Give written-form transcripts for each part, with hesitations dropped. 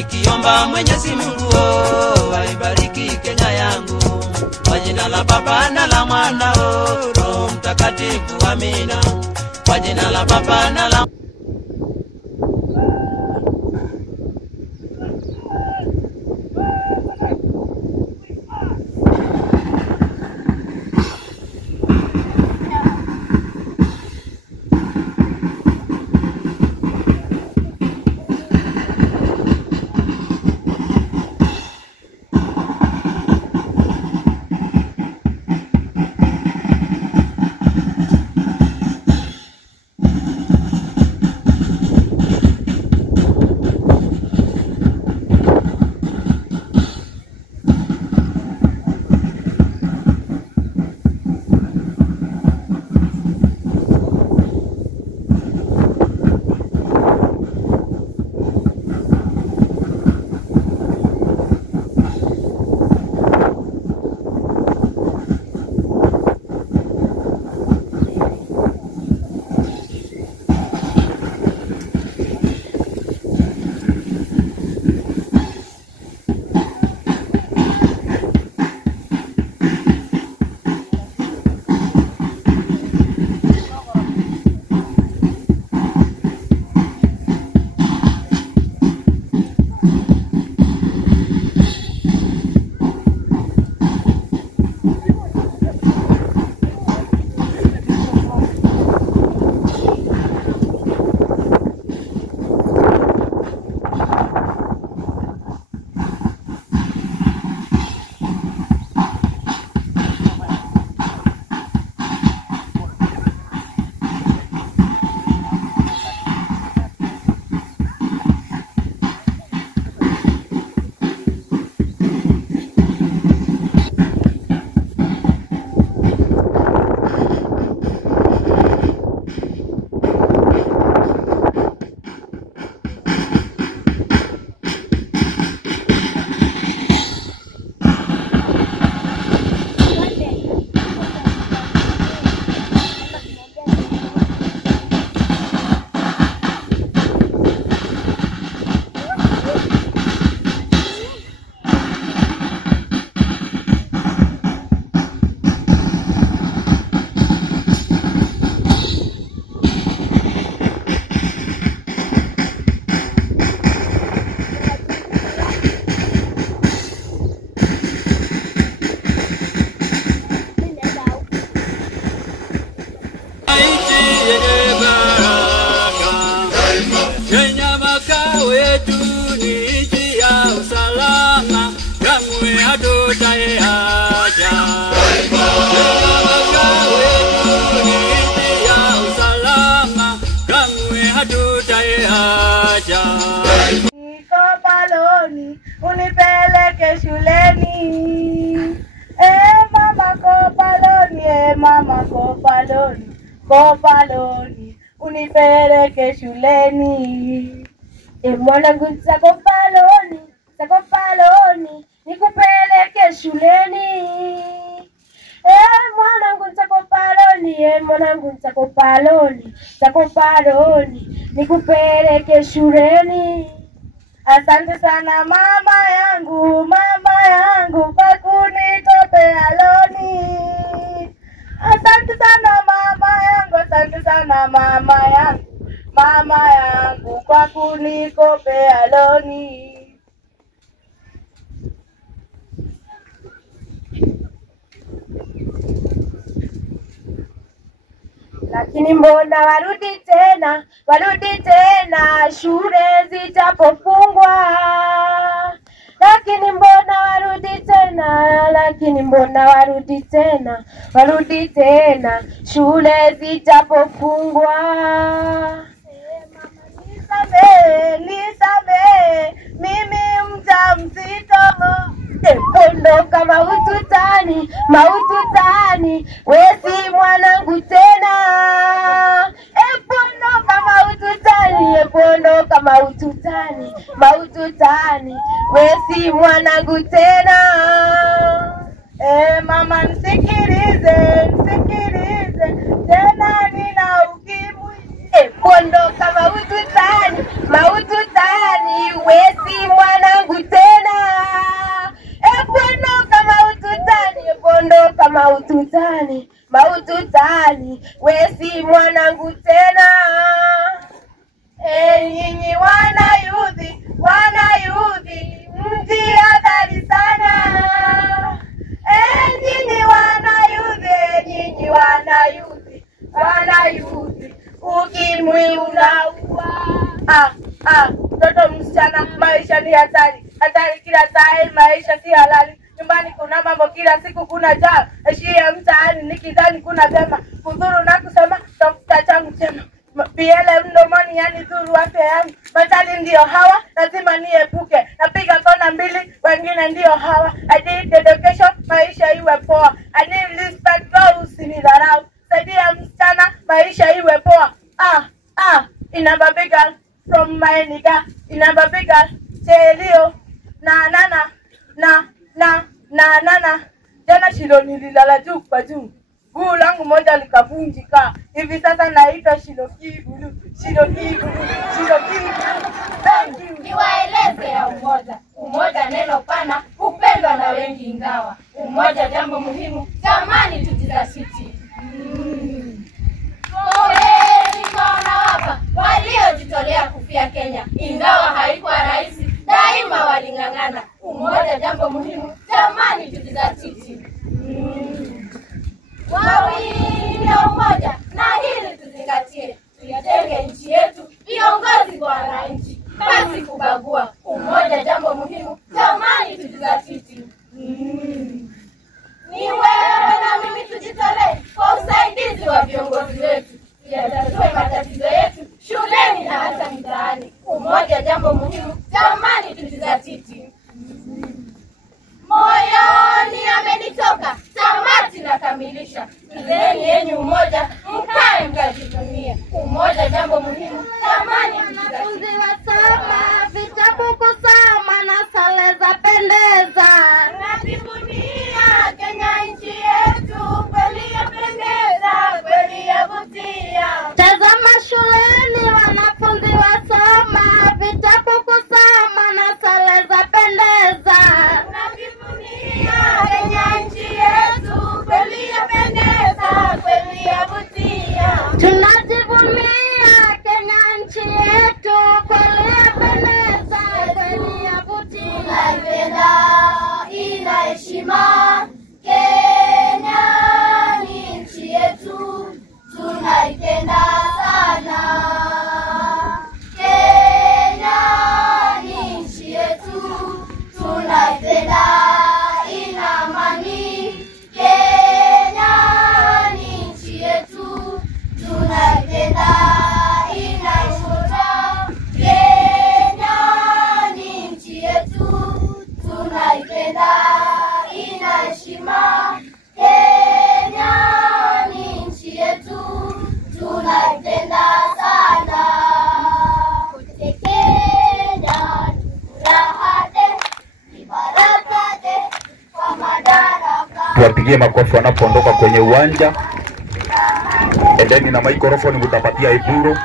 nikiomba Mwenyezi Mungu aibariki Kenya yangu. Kwa jina la Baba na la Mwana Roho Mtakatifu, amina. Kwa jina la Baba na la Niko baloni, unipeleke shuleni. Mama ko baloni, unipeleke shuleni. Mwanangu sako baloni, nikupeleke shuleni. Mwanangu sako baloni, nikupeleke shuleni. Asante sana mama yangu kwa kunikopea loni. Asante sana mama yangu kwa kunikopea loni. Lakini mbona warudi tena shule zitapofungwa? Lakini mbona warudi tena shule zitapofungwa? Nisamehe, mimi mjamzito. Pondoka maututani, wesi mwanangu tena. Pondoka maututani, wesi mwanangu tena. Mama nisikilize, tena nina ukimwi. Pondoka maututani, wesi mwanangu. sana, maisha ni hatari. Hatari kila saa, maisha si halali. Nyumbani kuna mambo kila siku, kuna njaa. Ashia mtaani nikidhani kuna vyema. Kudhuru na kusema tafuta changu chema. Biele mdomoni yani dhuru afya yangu. Matali ndio hawa, lazima niepuke. Napiga kona mbili, wengine ndio hawa. I need education, maisha iwe poa. I need respect, usinidharau. Saidia msichana, maisha iwe poa. Inamba big girl from my nigga. Inamba big girl, Chelio. Na. Jana Shilo nililala juu kwa juu. Guu langu moja likavunjika. Hivi sasa naitwa Shilokigulu. Thank you. Niwaeleze ya umoja. Umoja neno pana, upendwa na wengi ingawa. Umoja jambo muhimu, jamani tujizatiti. Poleni kwa wanawapa waliojitolea kufia Kenya. Ingawa haikuwa rahisi, daima waling'ang'ana. Umoja jambo muhimu, jamani tujizatiti. Wawinda umoja na hili tuzingatie. Tuyatenge nchi yetu, viongozi kwa wananchi. Basi kubagua, umoja jambo muhimu, jamani tujizatiti. Ni wewe na mimi tujitolee kwa usaidizi wa viongozi wetu. Tuyatatue matatizo yetu shuleni na hata mitaani. Umoja jambo muhimu, jamani tujizatiti. Moyoni amenitoka, tamati na kamilisha. Tuleni yenye umoja, mkae mkajitumia. Umoja jambo muhimu, jamani tujizatiti. Wasoma, vitabu kusoma na sare za pendeza. Najivunia Kenya nchi yetu, kweli yapendeza, kweli yavutia. Tazama shuleni wanafunzi wasoma, vitabu kusoma na sare za pendeza. Najivunia Kenya nchi yetu, kweli yapendeza, kweli yavutia. Tunajivunia Kenya nchi yetu, kweli yapendeza, kweli yavutia. Tunaipenda, ina heshima. Kenya ni nchi yetu, tunaipenda sana. Kenya ni nchi yetu, tunaipenda, ina amani. Kenya ni nchi yetu, tunaipenda, ina umoja. Kenya ni nchi yetu, tunaipenda, ina heshima. Kenya ni nchi yetu, tunaipenda sana. Kenya rahate, ni barakate kwa madaraka. Tuwapigie makofi wanapoondoka kwenye uwanja. Endeni na maikrofoni mtapatia Iburo.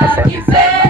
Asante sana.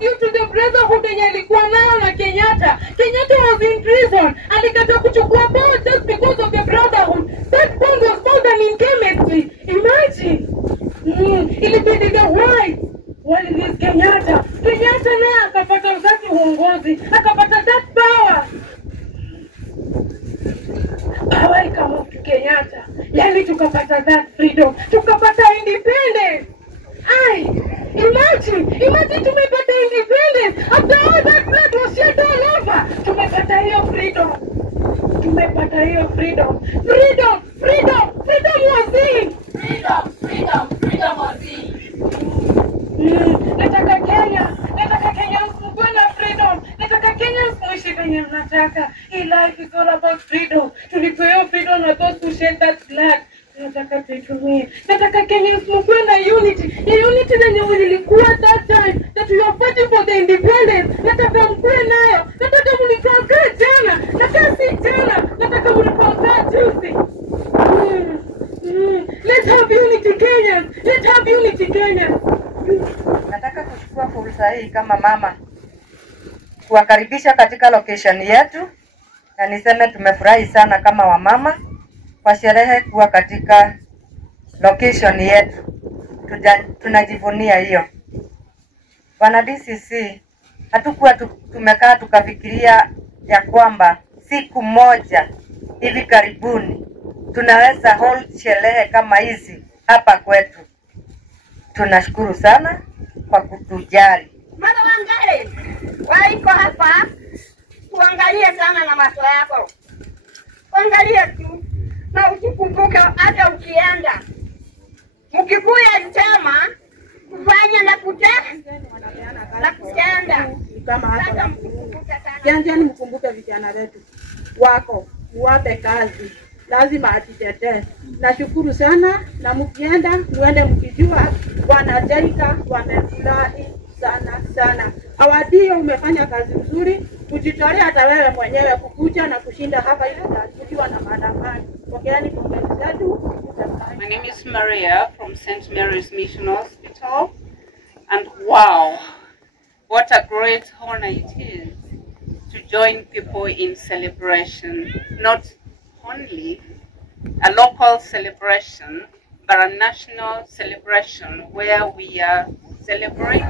Due to the brotherhood yenye alikuwa nayo na Kenyatta. Kenyatta was in prison. Alikata kuchukua bond just because of the brotherhood. That bond was more than in chemistry. Imagine. ilibidi the white walilisi Kenyatta. Kenyatta naye akapata uzaki uongozi, akapata that power. Power ikamu Kenyatta. Yani tukapata that freedom, tukapata independence. Ai, imagine tumepata independence. After all that blood was shed all over, tumepata hiyo freedom. Tumepata hiyo freedom. Freedom was in. Freedom was in. Nataka Kenya mkuwe na freedom. Nataka Kenya mkuishi venye mnataka. Hii life is all about freedom. Tulipewa freedom na those who shed that blood. Nataka tuitumie. Nataka Kenya mkuwe na unity. Hii unity zenye ilikuwa that time that we are fighting for the independence. Nataka mkuwe nayo. Nataka mlikokaa jana. Nataka si jana. Nataka mlikokaa juzi. Let's have unity Kenya. Let's have unity Kenya. Nataka kuchukua fursa hii kama mama kuwakaribisha katika location yetu, na niseme tumefurahi sana kama wamama kwa sherehe kuwa katika location yetu. Tunajivunia hiyo. Wana DCC hatukuwa tumekaa tukafikiria ya kwamba siku moja hivi karibuni tunaweza hold sherehe kama hizi hapa kwetu. Tunashukuru sana kwa kutujali. Mama Wangari, waiko hapa, uangalie sana na macho yako. Angalia tu, na usikumbuke hata ukienda. Mkikuya chama, kufanya na kutenda. Kama hapa. Kianjani mkumbuke vijana wetu. Wako, uwape kazi. Lazima atitetee. Nashukuru sana, na mkienda muende mkijua wanajaika wamefurahi sana. Awadio umefanya kazi nzuri, kujitolea hata wewe mwenyewe kukuja na kushinda hapa ili utakuwa na maandamano. Pokeeni pongezi zetu. My name is Maria from St. Mary's Mission Hospital, and wow, what a great honor it is to join people in celebration, not only a local celebration, but a national celebration where we are celebrating.